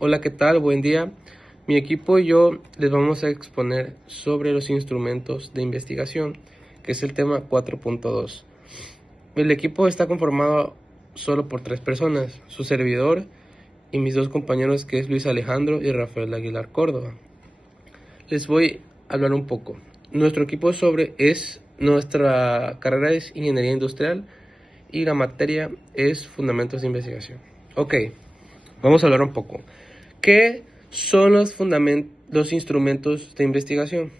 Hola, ¿qué tal? Buen día. Mi equipo y yo les vamos a exponer sobre los instrumentos de investigación, que es el tema 4.2. El equipo está conformado solo por 3 personas, su servidor y mis 2 compañeros, que es Luis Alejandro y Rafael Aguilar Córdoba. Les voy a hablar un poco. Nuestra carrera es Ingeniería Industrial y la materia es Fundamentos de Investigación. Ok, vamos a hablar un poco. ¿Qué son los instrumentos de investigación?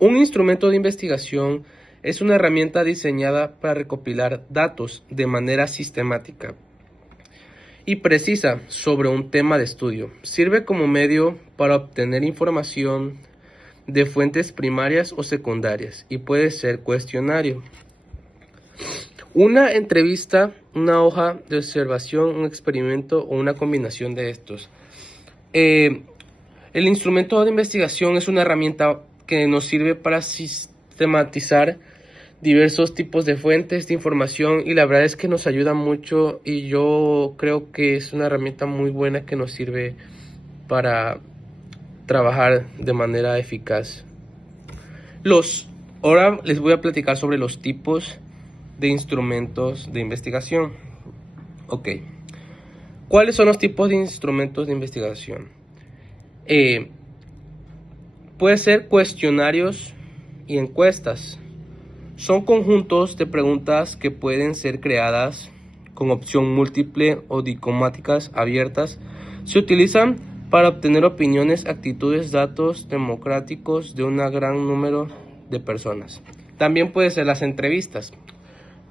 Un instrumento de investigación es una herramienta diseñada para recopilar datos de manera sistemática y precisa sobre un tema de estudio. Sirve como medio para obtener información de fuentes primarias o secundarias y puede ser cuestionario. Una entrevista, una hoja de observación, un experimento o una combinación de estos. El instrumento de investigación es una herramienta que nos sirve para sistematizar diversos tipos de fuentes de información y la verdad es que nos ayuda mucho y yo creo que es una herramienta muy buena que nos sirve para trabajar de manera eficaz. Ahora les voy a platicar sobre los tipos de instrumentos de investigación. Ok. ¿Cuáles son los tipos de instrumentos de investigación? Puede ser cuestionarios y encuestas. Son conjuntos de preguntas que pueden ser creadas con opción múltiple o dicomáticas abiertas. Se utilizan para obtener opiniones, actitudes, datos democráticos de un gran número de personas. También puede ser las entrevistas.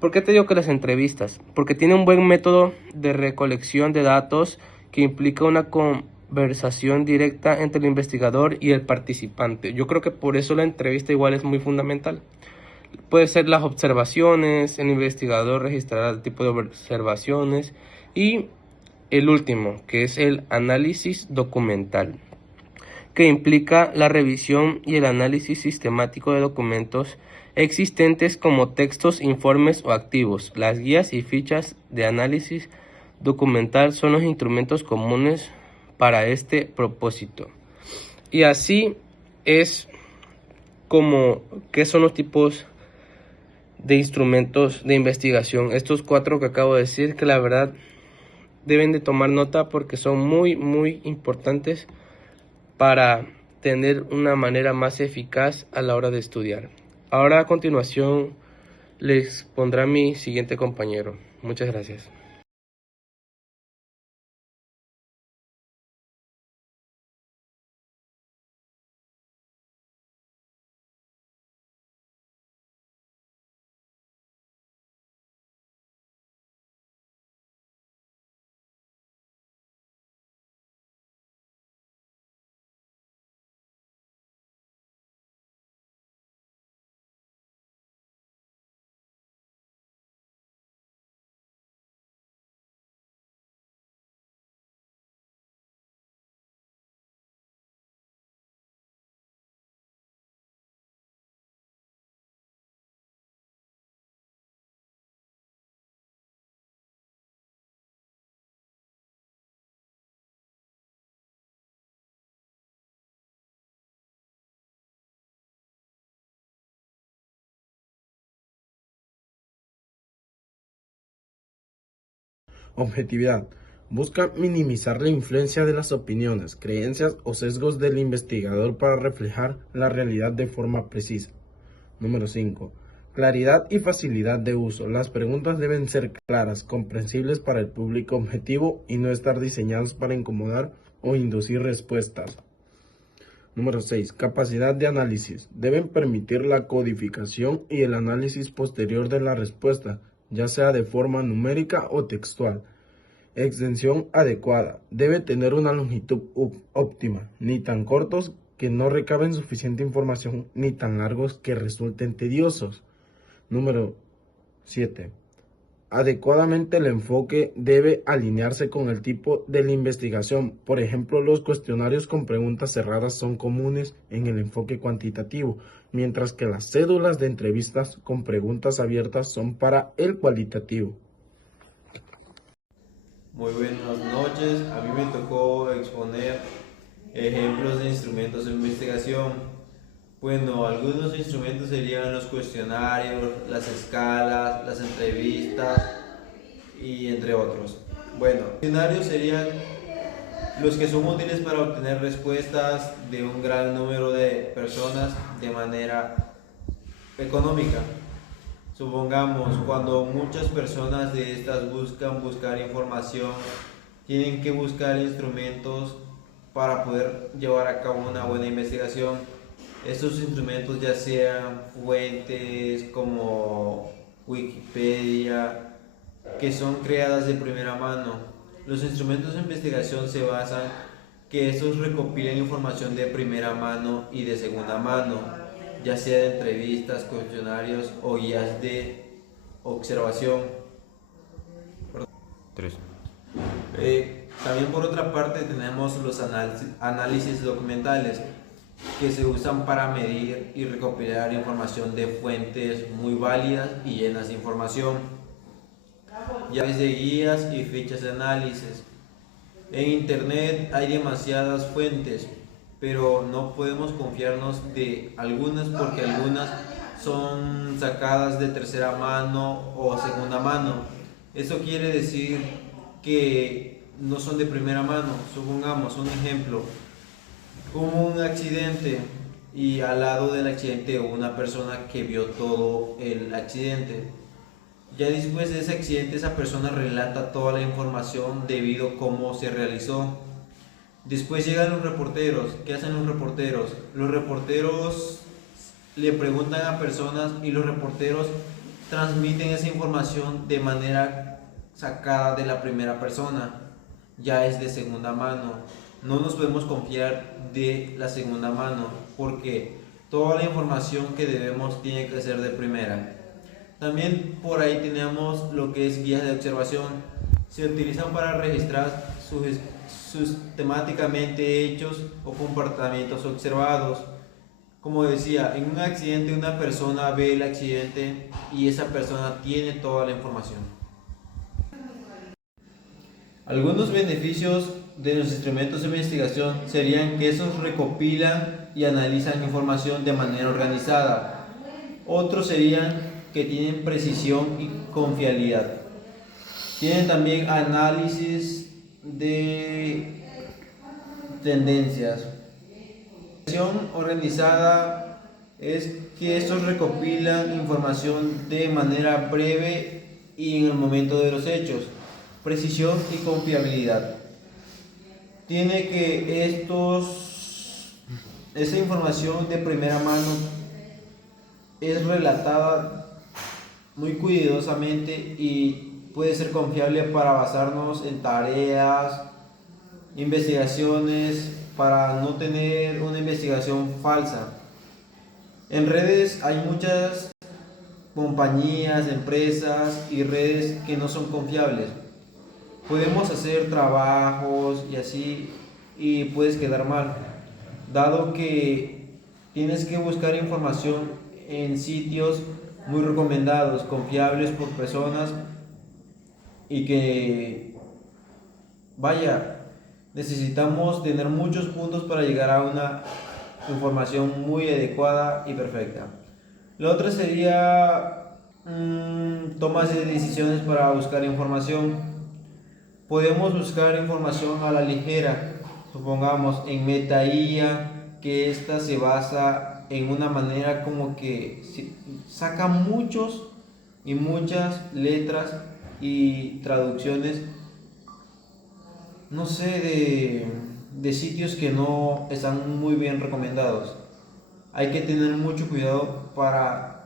¿Por qué te digo que las entrevistas? Porque tiene un buen método de recolección de datos que implica una conversación directa entre el investigador y el participante. Yo creo que por eso la entrevista igual es muy fundamental. Puede ser las observaciones, el investigador registrará el tipo de observaciones y el último, que es el análisis documental, que implica la revisión y el análisis sistemático de documentos existentes como textos, informes o activos. Las guías y fichas de análisis documental son los instrumentos comunes para este propósito. Y así es como qué son los tipos de instrumentos de investigación. Estos 4 que acabo de decir, que la verdad deben de tomar nota porque son muy importantes para tener una manera más eficaz a la hora de estudiar. Ahora a continuación les pondrá mi siguiente compañero. Muchas gracias. Objetividad. Busca minimizar la influencia de las opiniones, creencias o sesgos del investigador para reflejar la realidad de forma precisa. Número 5. Claridad y facilidad de uso. Las preguntas deben ser claras, comprensibles para el público objetivo y no estar diseñadas para incomodar o inducir respuestas. Número 6. Capacidad de análisis. Deben permitir la codificación y el análisis posterior de la respuesta, ya sea de forma numérica o textual. Extensión adecuada. Debe tener una longitud óptima, ni tan cortos que no recaben suficiente información, ni tan largos que resulten tediosos. Número 7. Adecuadamente el enfoque debe alinearse con el tipo de la investigación. Por ejemplo, los cuestionarios con preguntas cerradas son comunes en el enfoque cuantitativo, mientras que las cédulas de entrevistas con preguntas abiertas son para el cualitativo. Muy buenas noches. A mí me tocó exponer ejemplos de instrumentos de investigación. Bueno, algunos instrumentos serían los cuestionarios, las escalas, las entrevistas y entre otros. Bueno, los cuestionarios serían los que son útiles para obtener respuestas de un gran número de personas de manera económica. Supongamos, cuando muchas personas de estas buscar información, tienen que buscar instrumentos para poder llevar a cabo una buena investigación. Estos instrumentos ya sean fuentes como Wikipedia, que son creadas de primera mano. Los instrumentos de investigación se basan que estos recopilan información de primera mano y de segunda mano, ya sea de entrevistas, cuestionarios o guías de observación. 3. También por otra parte tenemos los análisis documentales, que se usan para medir y recopilar información de fuentes muy válidas y llenas de información, ya de guías y fichas de análisis. En internet hay demasiadas fuentes, pero no podemos confiarnos de algunas porque algunas son sacadas de tercera mano o segunda mano. Eso quiere decir que no son de primera mano. Supongamos un ejemplo: hubo un accidente y al lado del accidente hubo una persona que vio todo el accidente. Ya después de ese accidente, esa persona relata toda la información debido a cómo se realizó. Después llegan los reporteros. ¿Qué hacen los reporteros? Los reporteros le preguntan a personas y los reporteros transmiten esa información de manera sacada de la primera persona. Ya es de segunda mano. No nos podemos confiar de la segunda mano porque toda la información que debemos tiene que ser de primera. También por ahí tenemos lo que es guías de observación. Se utilizan para registrar sistemáticamente hechos o comportamientos observados. Como decía, en un accidente una persona ve el accidente y esa persona tiene toda la información. Algunos beneficios de los instrumentos de investigación serían que esos recopilan y analizan información de manera organizada. Otros serían que tienen precisión y confiabilidad. Tienen también análisis de tendencias. La información organizada es que estos recopilan información de manera breve y en el momento de los hechos. Precisión y confiabilidad. Tiene que esa información de primera mano es relatada muy cuidadosamente y puede ser confiable para basarnos en tareas, investigaciones, para no tener una investigación falsa. En redes hay muchas compañías, empresas y redes que no son confiables. Podemos hacer trabajos y así y puedes quedar mal, dado que tienes que buscar información en sitios muy recomendados, confiables por personas y que, vaya, necesitamos tener muchos puntos para llegar a una información muy adecuada y perfecta. Lo otro sería tomas de decisiones para buscar información. Podemos buscar información a la ligera, supongamos en MetaIA, que esta se basa en una manera como que saca muchos y muchas letras y traducciones, no sé, de sitios que no están muy bien recomendados. Hay que tener mucho cuidado para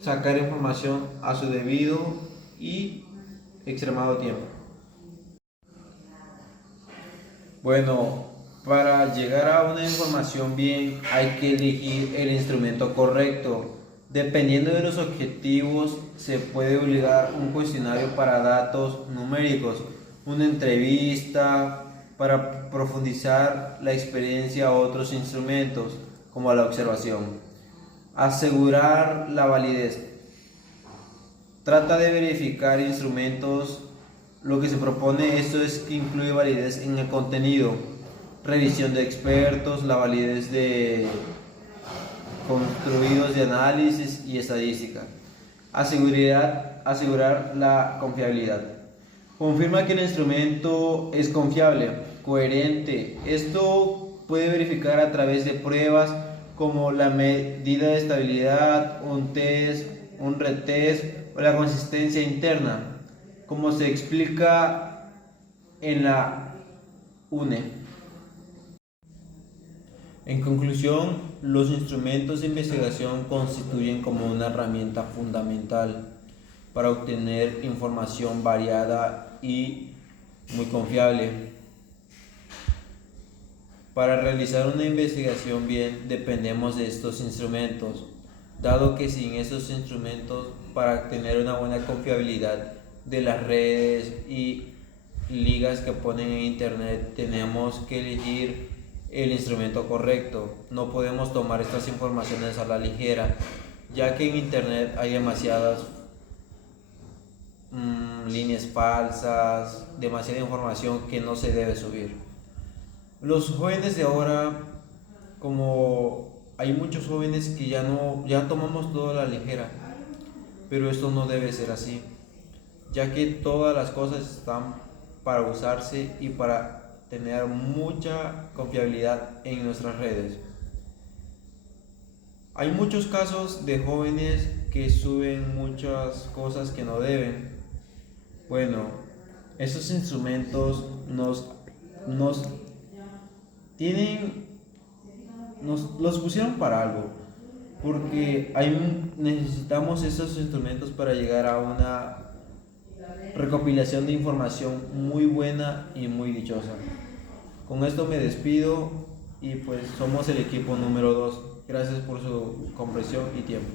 sacar información a su debido y extremado tiempo. Bueno, para llegar a una información bien hay que elegir el instrumento correcto. Dependiendo de los objetivos se puede obligar un cuestionario para datos numéricos, una entrevista para profundizar la experiencia a otros instrumentos como la observación. Asegurar la validez. Trata de verificar instrumentos Lo que se propone esto es que incluye validez en el contenido, revisión de expertos, la validez de construidos de análisis y estadística, asegurar la confiabilidad. Confirma que el instrumento es confiable, coherente. Esto puede verificar a través de pruebas como la medida de estabilidad, un test, un retest o la consistencia interna, como se explica en la UNE. En conclusión, los instrumentos de investigación constituyen como una herramienta fundamental para obtener información variada y muy confiable. Para realizar una investigación bien dependemos de estos instrumentos, dado que sin estos instrumentos, para tener una buena confiabilidad de las redes y ligas que ponen en internet, tenemos que elegir el instrumento correcto. No podemos tomar estas informaciones a la ligera, ya que en internet hay demasiadas líneas falsas, demasiada información que no se debe subir. Los jóvenes de ahora, como hay muchos jóvenes que ya tomamos todo a la ligera, pero esto no debe ser así, ya que todas las cosas están para usarse y para tener mucha confiabilidad en nuestras redes. Hay muchos casos de jóvenes que suben muchas cosas que no deben. Bueno, esos instrumentos nos los pusieron para algo, porque necesitamos esos instrumentos para llegar a una recopilación de información muy buena y muy dichosa. Con esto me despido y pues somos el equipo número 2. Gracias por su comprensión y tiempo.